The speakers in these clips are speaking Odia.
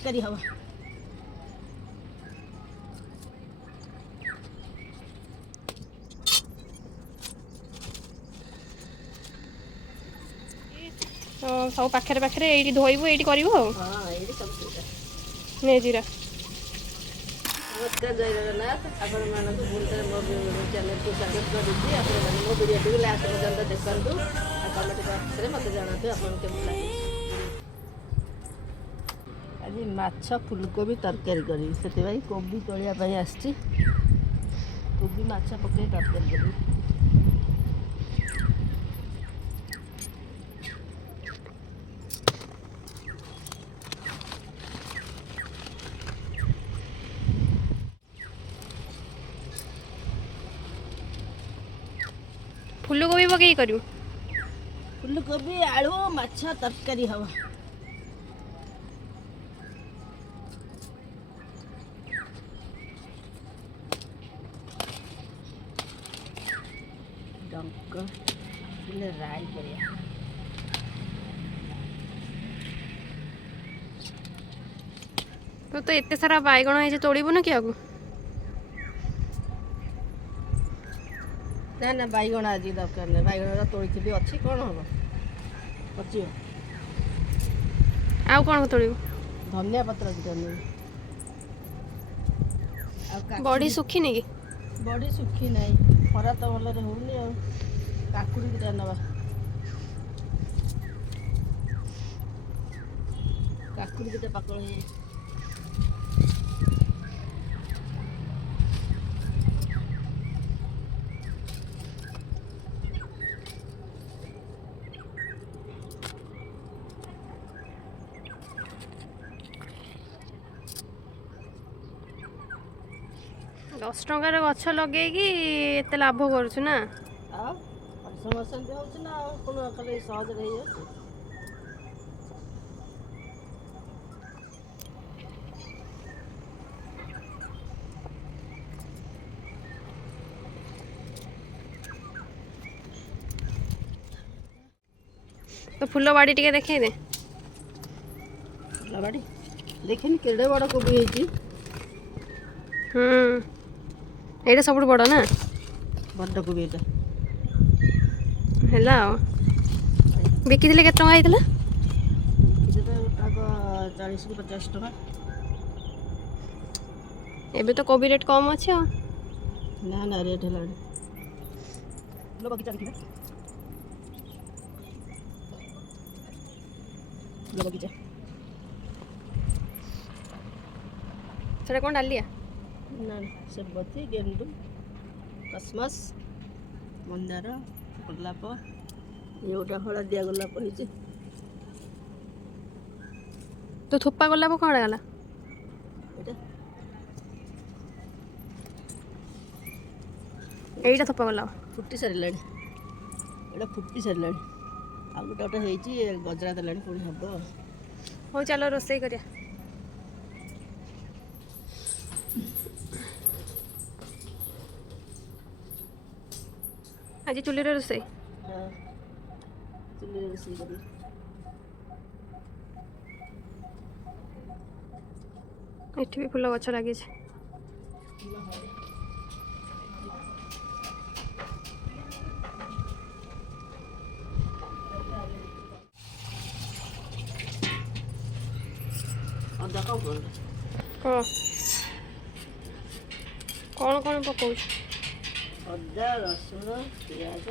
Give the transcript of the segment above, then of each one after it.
तरकारी हवा सब पाखे पाखे ये धोबू ये करूँ हाँ ये सब सुविधा नेजीरा नमस्कार जय जगन्नाथ आपण मानक पुणी मो चैनल को स्वागत करुच्ची आपण मैंने मो वीडियो टी लास्ट पर्यटन देखु कमेंट बॉक्स में मत जानतु आपन केमती लगे आज माछ फुलकोबी तरकारी करी से कोबी तोलिया आसची कोबी माछ पकई तरकारी करी फूलकोबी पकई करूँ फुलकोबी आलू माछ तरकारी हवा डंक राई करिया तो एत सारा बैगण है तोड़बू ना क्या ना ना बैगण आज दरकार नहीं बैगण तोड़ी अच्छी कौन हम पचिव आउ कौन तोड़बू धनिया पत्र दिटा नहीं बड़ी सुखी नहीं बड़ी सुखी नहीं खरा तो भल होनी काकुड़ी दिटा नवा काकुड़ी दिटा पाकल दस टंकार गछ लगे एत लाभ करुछु ना समस्या होती ना खाली सहज रही तो फूल बाड़ी टिके देखे दे बाड़ी देखनी केड़े बड़ कोबी है एटा सब बड़ ना बड़ कोबी एटा है बिकी के टका होता 40 की 50 टका एबे तो कोबी रेट कम अच्छे ना ना रेट है लो बगीचा देखिए लो बगीचा सेटा कौन डाल लिया ना सेबती गेंडू कसमस मंदार गोलाप ये गोटे हलदिया गोलाप है तो थोपा गोलाप कौन गला एटा थोपा गोलाप फुटी सारे एटा फुटी सारे आ गोटे गोटे गजरा देला पुणी हम हो चलो रोसई करिया आज चुली रोसई चुली रोसई करी एठी भी फूल गछ लगे अदा कौन कौन कौन पकाऊ अदा रसुण पियाज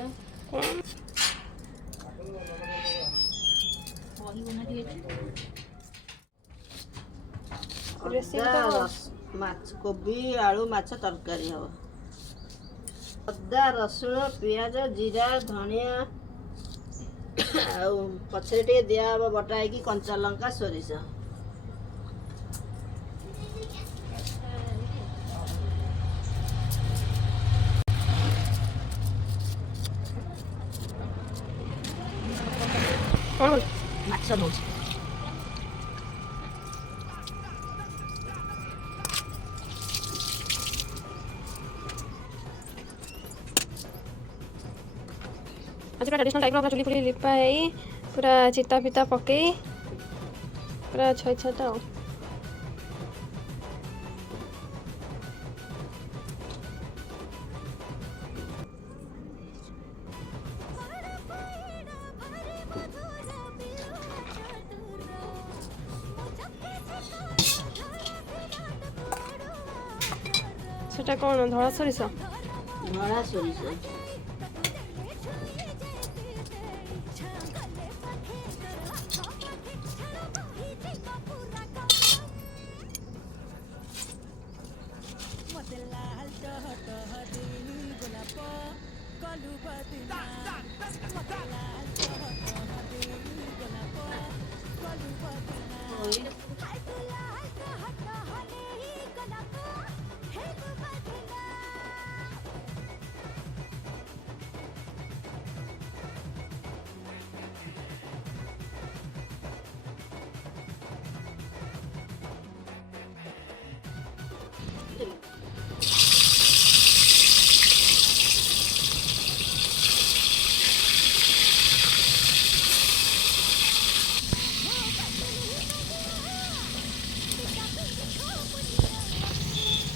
कौन माछ कोबी आलू माछ तरकारी हम अदा रसुण पियाज जीरा धनिया पछरे टे दिया बटा है कंचा लंका सोरिष कौन माछ नौच आज ट्रेडिशनल टाइप चुली फुली लिपा है पूरा चिता फिता पकई पूरा छई छटा এটা কোন ধଳା ସୋରିଷ ଧଳା ସୋରିଷ।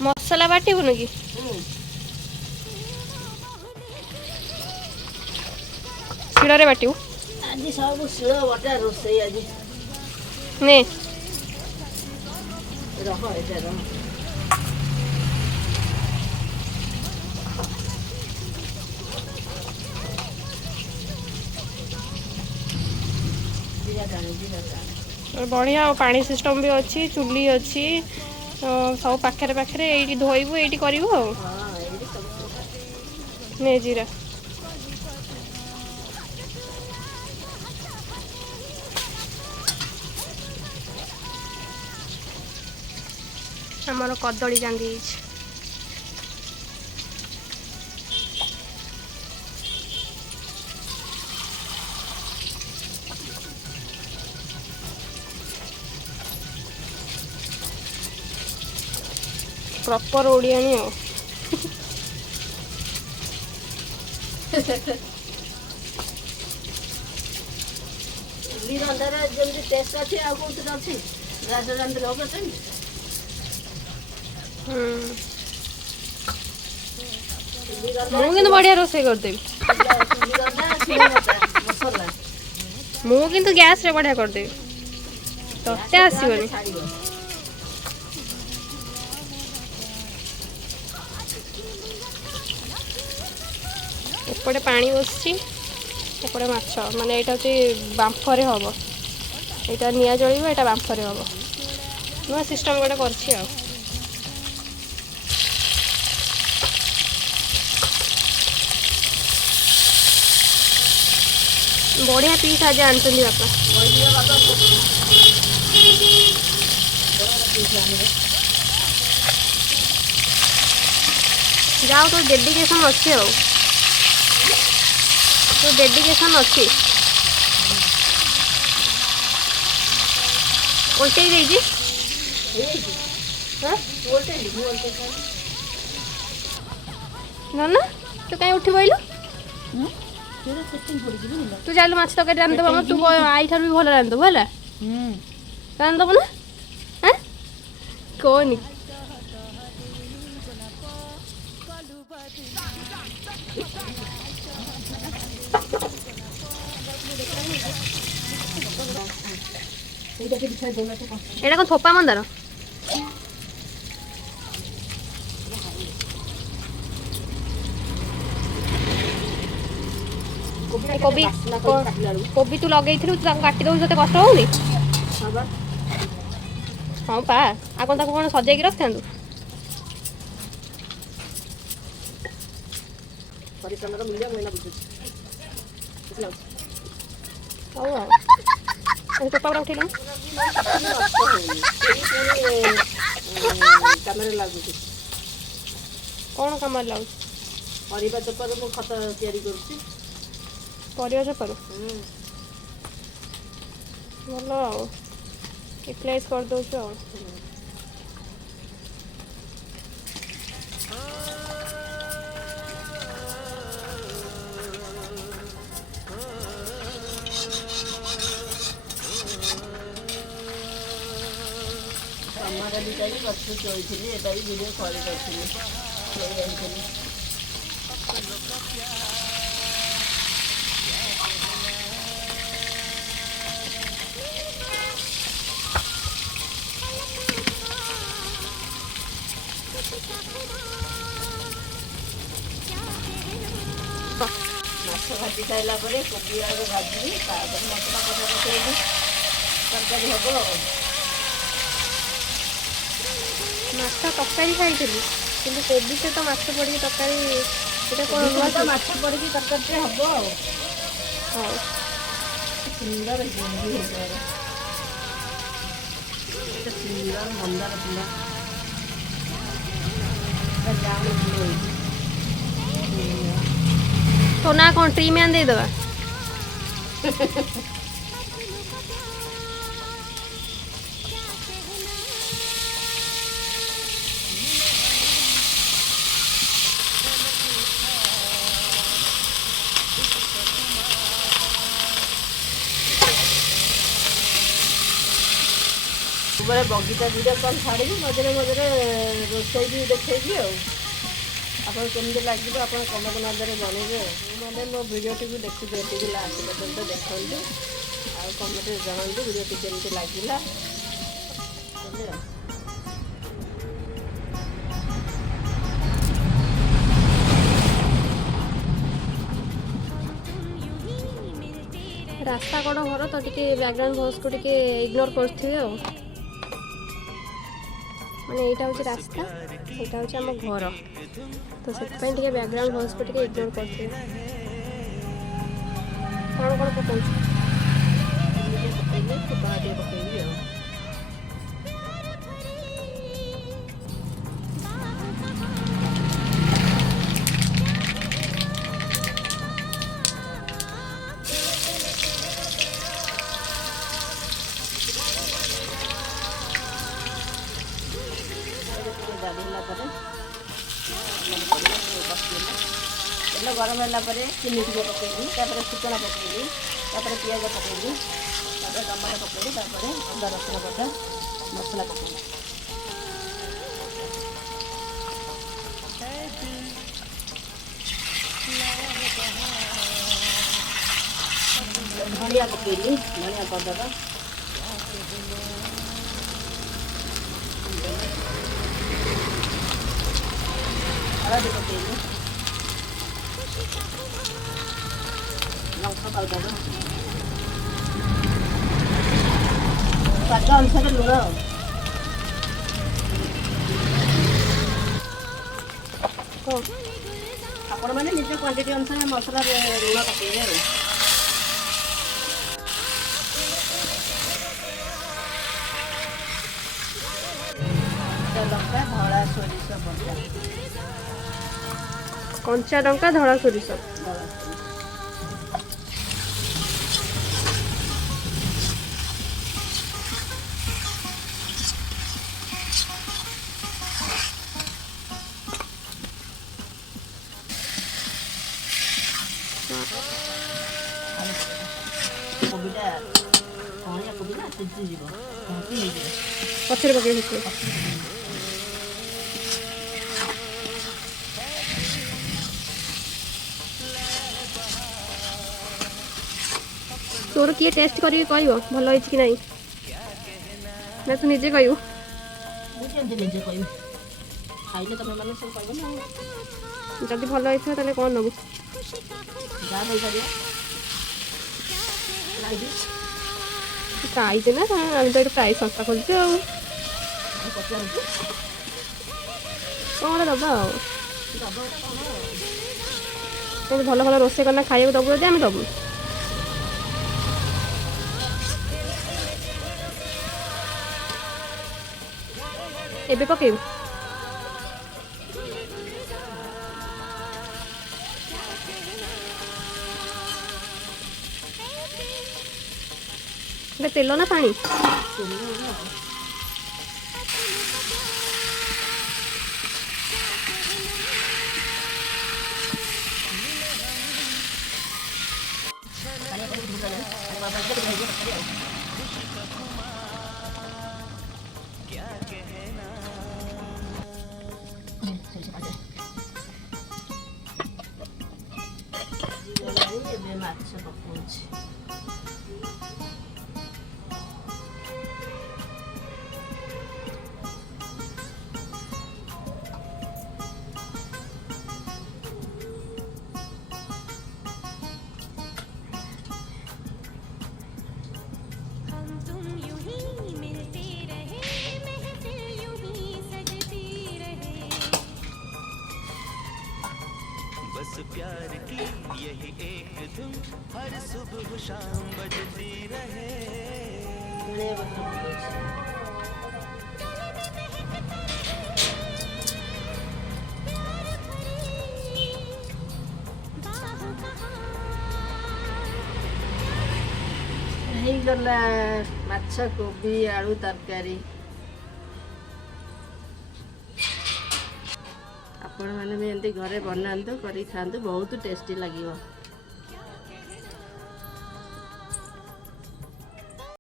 ମସଲା ବାଟିବୁନି କି ଶିଳରେ ବାଟିବୁ ଆଜି ସବୁ ଶିଳ ବଟା ରୋଷେଇ ଆଜି ନେ ରହ ଏଇଟା ରହ। ଜିରା ଟାଣେ ଜିରା ଟାଣେ। ବଢ଼ିଆ ଆଉ ପାଣି ସିଷ୍ଟମ୍ ବି ଅଛି ଚୁଲି ଅଛି ସବୁ ପାଖରେ ପାଖରେ ଏଇଠି ଧୋଇବୁ ଏଇଠି କରିବୁ ଆଉ ହଁ ଏଇଠି ସବୁ ନେ ଜିରା ଆମର କଦଳୀ କାନ୍ଦି ହେଇଛି ପ୍ରପର ଓଡ଼ିଆଣି ଆଉ ଚୁଲି ରନ୍ଧାରେ ଯେମିତି ଟେଷ୍ଟ ଅଛି ଆଉ କୋଉଥିରେ ଅଛି ଗ୍ୟାସରେ ରାନ୍ଧିଲେ ହବ ସେମିତି। ଚୁଲି ରନ୍ଧା ମୁଁ କିନ୍ତୁ ବଢ଼ିଆ ରୋଷେଇ କରିଦେବି ଚୁଲି ରନ୍ଧା ଶିଳ ବଟା ମସଲା ମୁଁ କିନ୍ତୁ ଗ୍ୟାସ୍ରେ ବଢ଼ିଆ କରିଦେବି ତତେ ଆସିବନି ଛାଡ଼ିବ। ଏପଟେ ପାଣି ବସିଛି ଏପଟେ ମାଛ ମାନେ ଏଇଟା ହେଉଛି ବାମ୍ଫରେ ହେବ ଏଇଟା ନିଆଁ ଜଳିବ ଏଇଟା ବାମ୍ଫରେ ହେବ ନୂଆ ସିଷ୍ଟମ୍ ଗୋଟେ କରିଛି ଆଉ ବଢ଼ିଆ ପିସ୍ ଆଜି ଆଣିଛନ୍ତି ବାପା ଯାଉ ତୋ ଡେଡିକେସନ୍ ଅଛି ଆଉ ତୋ ଡେଡିକେସନ୍ ଅଛି ଓଲଟେଇ ଦେଇଛି ନା ତୁ କାହିଁ ଉଠି ପଇଲୁ ତୁ ଚାଲୁ ମାଛ ତରକାରୀ ରାନ୍ଧିଦେବୁ ଆମର ତୁ ଆଇ ଠାରୁ ବି ଭଲ ରାନ୍ଧିଦେବୁ ହେଲା ରାନ୍ଧିଦେବୁ ନା ହଁ କହନି ଏଇଟା କ'ଣ ଥୋପା ମନ୍ଦାର କୋବି କୋବି ତୁ ଲଗେଇଥିଲୁ ତୁ ତାକୁ କାଟି ଦେଉଛୁ ତତେ କଷ୍ଟ ହଉନି ହଁ ପା ଆଉ କ'ଣ ତାକୁ କ'ଣ ସଜେଇକି ରଖିଥାନ୍ତୁ ପରିଶ୍ରମର ମୂଲ୍ୟ ମୁଁ ଏଇନା ବୁଝୁଛି। ହଉ ଆଉ ଚୋପା ଗୁଡ଼ା ଉଠେଇଲୁ କାମରେ ଲାଗୁଛି କ'ଣ କାମରେ ଲାଗୁଛି ପରିବା ଚୋପାରୁ ମୁଁ ଖତ ତିଆରି କରୁଛି ପରିବା ଚୋପାରୁ ଭଲ ଆଉ ୟୁଟିଲାଇଜ୍ କରିଦେଉଛୁ ଆଉ ଟମାଟୋ ଦୁଇଟା ବି ଗଛ ଚଳିଥିଲି ଏଇଟା ବି ଭିଡ଼ିଓ କରିପାରିଥିଲି ଯାଇଥିଲି ମାଛ ଭାଜି ସାରିଲା ପରେ କୋବି ଆଳୁ ଭାଜିବି, ତାପରେ ମସଲା କଷା ପକାଇବି, ତରକାରୀ ହେବ ଆଉ। ମାଛ ତରକାରୀ ଖାଇଥିଲି କିନ୍ତୁ କୋବି ସହିତ ମାଛ ପଡ଼ିକି ତରକାରୀ ଏଇଟା କ'ଣ ନୂଆ କି? ମାଛ ପଡ଼ିକି ତରକାରୀଟେ ହେବ ଆଉ। ହଉ ସୁନ୍ଦର ଗେଣ୍ଡି ହେଇଯିବ, ଏତେ ସୁନ୍ଦର ମନ୍ଦାର ଫୁଲ ଜାମୁ ଫୁଲ ହେଇଛି। ତୋ ନା କ'ଣ ଟ୍ରି ମ୍ୟାନ୍ ଦେଇଦେବା? ସବୁବେଳେ ବଗିଚା ଭିଡ଼ିଓ କଲ୍ ଛାଡ଼ିବି, ମଝିରେ ମଝିରେ ରୋଷେଇ ବି ଦେଖେଇବି ଆଉ। ଆପଣ କେମିତି ଲାଗିବ ଆପଣ କମେଣ୍ଟ ମାଧ୍ୟମରେ ଜଣେଇବେ ଆଉ। ମାନେ ମୋ ଭିଡ଼ିଓଟିକୁ ଦେଖିବେ, ଏଠିକି ଲାଷ୍ଟ ପର୍ଯ୍ୟନ୍ତ ଦେଖନ୍ତୁ ଆଉ କମେଣ୍ଟରେ ଜଣାନ୍ତୁ ଭିଡ଼ିଓଟି କେମିତି ଲାଗିଲା। ରାସ୍ତା କଡ଼ ଘର ତ ଟିକେ ବ୍ୟାକଗ୍ରାଉଣ୍ଡ ଭଏସ୍କୁ ଟିକେ ଇଗ୍ନୋର କରୁଥିବେ ଆଉ। ମାନେ ଏଇଟା ହେଉଛି ରାସ୍ତା, ଏଇଟା ହେଉଛି ଆମ ଘର, ତ ସେଥିପାଇଁ ଟିକେ ବ୍ୟାକଗ୍ରାଉଣ୍ଡ ଭଏସ୍କୁ ଟିକେ ଇଗ୍ନୋର କରୁଥିବେ। କ'ଣ କ'ଣ ପକାଉଛୁ? ପକେଇଲେ ଫୁଟଣା ଟିକେ ପକେଇବି ଆଉ। ଗାଡ଼ିଲା ପରେ ତେଲ ଗରମ ହେଲା ପରେ ଚିନି ଟିକେ ପକେଇବି, ତାପରେ ଫୁଟଣ ପକେଇବି, ତାପରେ ପିଆଜ ପକେଇବି, ତାପରେ ଟମାଟୋ ପକେଇବି, ତାପରେ ଅଦା ରସୁଣ ବଟା ମସଲା ପକେଇବି, ଧନିଆ ପକେଇଲି, ଧନିଆ ପତ୍ର, ହଳଦୀ ପକେଇଲି, ଲଙ୍କା ପାଉଡର, ସ୍ୱାଦ ଅନୁସାରେ ଲୁଣ ଆଉ। ଆପଣମାନେ ନିଜ କ୍ୱାଣ୍ଟିଟି ଅନୁସାରେ ମସଲାରେ ଲୁଣ ପକେଇବେ ଆଉ। ଲଙ୍କା ଧଳା ସୋରିଷ ବଟା, କଞ୍ଚା ଲଙ୍କା ଧଳା ସୋରିଷ, କୋବିଟା କଣିଆ କୋବି ନା ସିଝିଯିବ, ହେଇଯିବ, ପଛରେ ପକେଇ ଦେଇଥିବେ। ତୋର କିଏ ଟେଷ୍ଟ କରିକି କହିବ ଭଲ ହେଇଛି କି ନାହିଁ, ନା ତୁ ନିଜେ କହିବୁ? ମୁଁ କେମିତି ନିଜେ କହିବି, ଖାଇଲେ ତମେ ମାନେ ସବୁ କହିବ ନା। ଯଦି ଭଲ ହେଇଥିବ ତାହେଲେ କ'ଣ ନେବୁ? ଯାହା କହିପାରିବ ପ୍ରାଇଜ୍ ନା, ଆମେ ତ ଏଠି ପ୍ରାଇଜ୍ ସଂସ୍ଥା ଖୋଲିଛୁ ଆଉ। ପଚାରୁଛୁ କ'ଣ ଗୋଟେ ଦେବା ଆଉ, ଏମିତି ଭଲ ଭଲ ରୋଷେଇ କରିନା ଖାଇବାକୁ ଦେବୁ ଯଦି ଆମେ ଦେବୁ। ଏବେ ପକେଇବୁ? ଏବେ ତେଲ ନା ପାଣି? ଏବେ ମାଛ ପକଉଛି, प्यार की यही एक धुन हर सुबह शाम बजती रहे। ହେଇଗଲା ମାଛ କୋବି ଆଳୁ ତରକାରୀ। ଆପଣମାନେ ବି ଏମିତି ଘରେ ବନାନ୍ତୁ, କରିକି ଖାଆନ୍ତୁ, ବହୁତ ଟେଷ୍ଟି ଲାଗିବ।